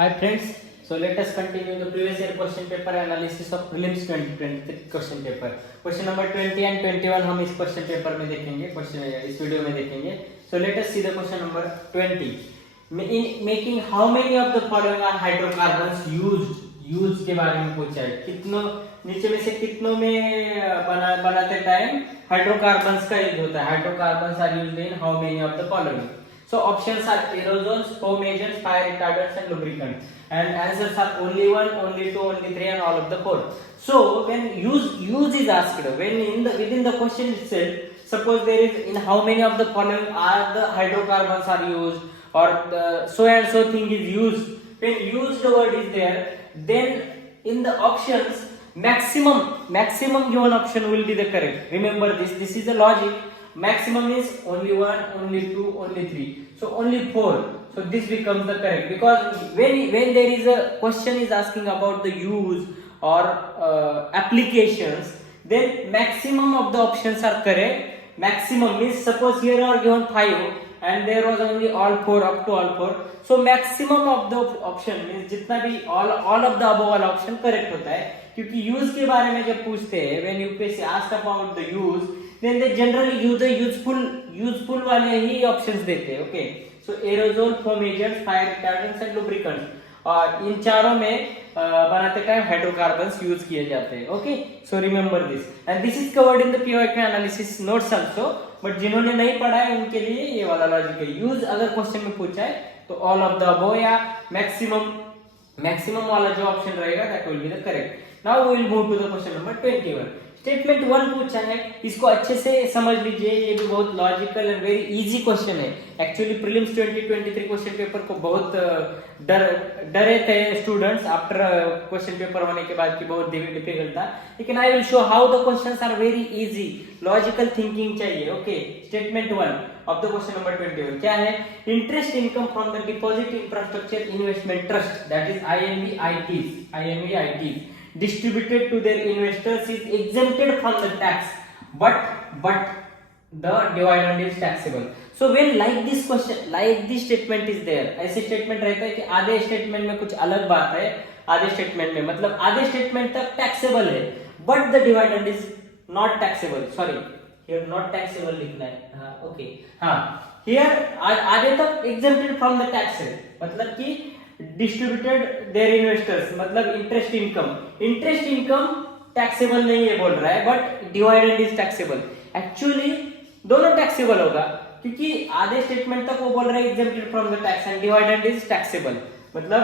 Hi friends, so let us continue the previous year question paper analysis of prelims 2023 question paper. Question number 20 and 21 हम इस question paper में देखेंगे, question इस वीडियो में देखेंगे. So let us see the question number 20. In making how many of the following are hydrocarbons used के बारे में पूछा है. कितनों नीचे में से कितनों में बनाते टाइम हाइड्रोकार्बन्स का यूज होता है. Hydrocarbons are used in how many of the following. So options are aerosols, foam agents, fire retardants and lubricants. And answers are only one, only two, only three and all of the four. So when use is asked, when within the question itself, suppose there is in how many of the following are the hydrocarbons are used or the so and so thing is used. When used word is there, then in the options maximum given option will be the correct. Remember this is the logic. Maximum is only one, only two, only three. So only four. So this becomes the correct, because when there is a question is asking about the use or applications, then maximum of the options are correct. Maximum means suppose here are given 5 and there was only all 4 up to all 4. So maximum of the option means जितना भी all of the above वाला option correct होता है, क्योंकि use के बारे में जब पूछते हैं when UPSC asked about the use, then they generally use the useful वाले ही options देते हैं. Okay, so aerosol, foam agents, fire retardants and lubricants. और इन चारों में बनाते टाइम हाइड्रोकार्बन्स यूज किए जाते हैं. Okay, so remember this and this is covered in the PYQ analysis notes also. But जिन्होंने नहीं पढ़ा है उनके लिए ये वाला लॉजिक है. यूज अगर क्वेश्चन में पूछा है तो ऑल ऑफ द अबव या मैक्सिमम वाला जो ऑप्शन रहेगा that will be the correct. Now we will move to the question number 21. Statement 1 पूछा है, इसको अच्छे से समझ लीजिए. ये भी बहुत logical and very easy question है. एक्चुअली प्रीलिम्स 2023 क्वेश्चन पेपर को बहुत डरे थे स्टूडेंट्स आफ्टर क्वेश्चन पेपर होने के बाद कि बहुत डिफिकल्ट था. लेकिन I will show how the questions are very easy. Logical thinking चाहिए. Okay, statement 1 of the question number 21 क्या है? Interest income from the deposit infrastructure investment trust, that is INVITs distributed to their investors is exempted from the tax, but the dividend is taxable. So when like this statement is there, ऐसे स्टेटमेंट रहता है कि आधे स्टेटमेंट में कुछ अलग बात है, आधे स्टेटमेंट में मतलब आधे स्टेटमेंट तक टैक्सेबल है but the dividend is not taxable. Sorry, here not taxable लिखना है. हाँ, ओके, हाँ, हियर आधे तक exempted from the tax है, मतलब कि डिस्ट्रीब्यूटेड देयर इन्वेस्टर्स मतलब इंटरेस्ट इनकम टैक्सेबल नहीं है बोल रहा है, but dividend is taxable. Actually दोनों टैक्सेबल होगा क्योंकि आधे स्टेटमेंट तक वो बोल रहे हैं exempted from the tax and dividend is taxable. मतलब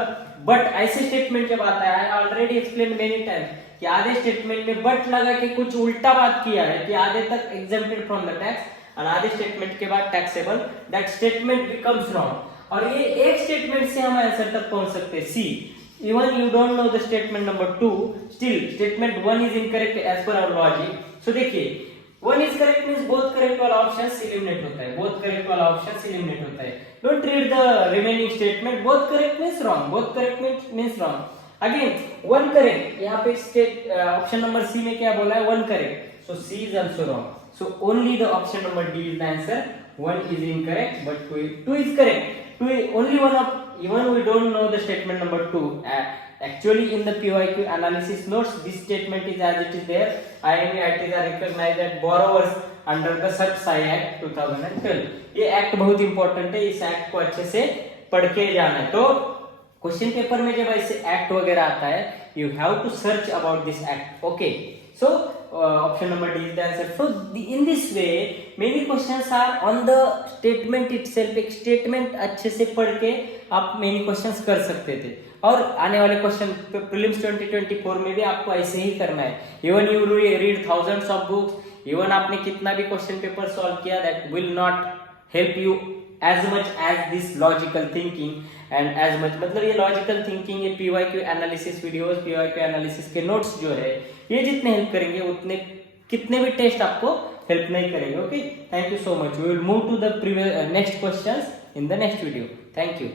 बट ऐसे स्टेटमेंट जब आता है, I already explain many times कि आधे स्टेटमेंट में बट लगा के कुछ उल्टा बात किया है कि आधे तक एग्जेम्प्टेड फ्रॉम द टैक्स और आधे स्टेटमेंट के बाद taxable, that statement becomes wrong. और ये एक स्टेटमेंट से हम आंसर तक पहुंच सकते हैं. See, even you don't know the statement number 2, still statement 1 is incorrect as per our logic. So देखिए, 1 is correct means both correct वाला ऑप्शन एलिमिनेट होता है. बोथ करेक्ट वाला ऑप्शन एलिमिनेट होता है. Don't read the remaining statement. Both correct means wrong, both correct means wrong. Again 1 correct, यहाँ पे option number C में क्या बोला है? 1 correct. So C is also wrong. So only the option number D is the answer. 1 is incorrect, but 2 is correct. 2 only one of, even we don't know the statement number 2. Actually in the PYQ analysis notes, this statement is as it is there. INVITs are recognized as borrowers under the SARFAESI Act 2012. ये एक्ट बहुत इंपॉर्टेंट है. इस एक्ट को अच्छे से पढ़ के जाना है. तो क्वेश्चन पेपर में जब ऐसे एक्ट वगैरह आता है, you have to search about this act. Okay, so option number D is the answer. So in this way many questions are on the statement itself. एक स्टेटमेंट अच्छे से पढ़ के आप many questions कर सकते थे. और आने वाले क्वेश्चन प्रीलिम्स 2024 में भी आपको ऐसे ही करना है. Even you read thousands of books, even आपने कितना भी क्वेश्चन पेपर सॉल्व किया, that will not help you as much as this logical thinking and as much मतलब ये logical thinking, ये PYQ analysis videos, PYQ analysis के नोट्स जो है, ये जितने हेल्प करेंगे उतने कितने भी टेस्ट आपको हेल्प नहीं करेंगे. Okay, thank you so much. We will move to the next questions in the next video. Thank you.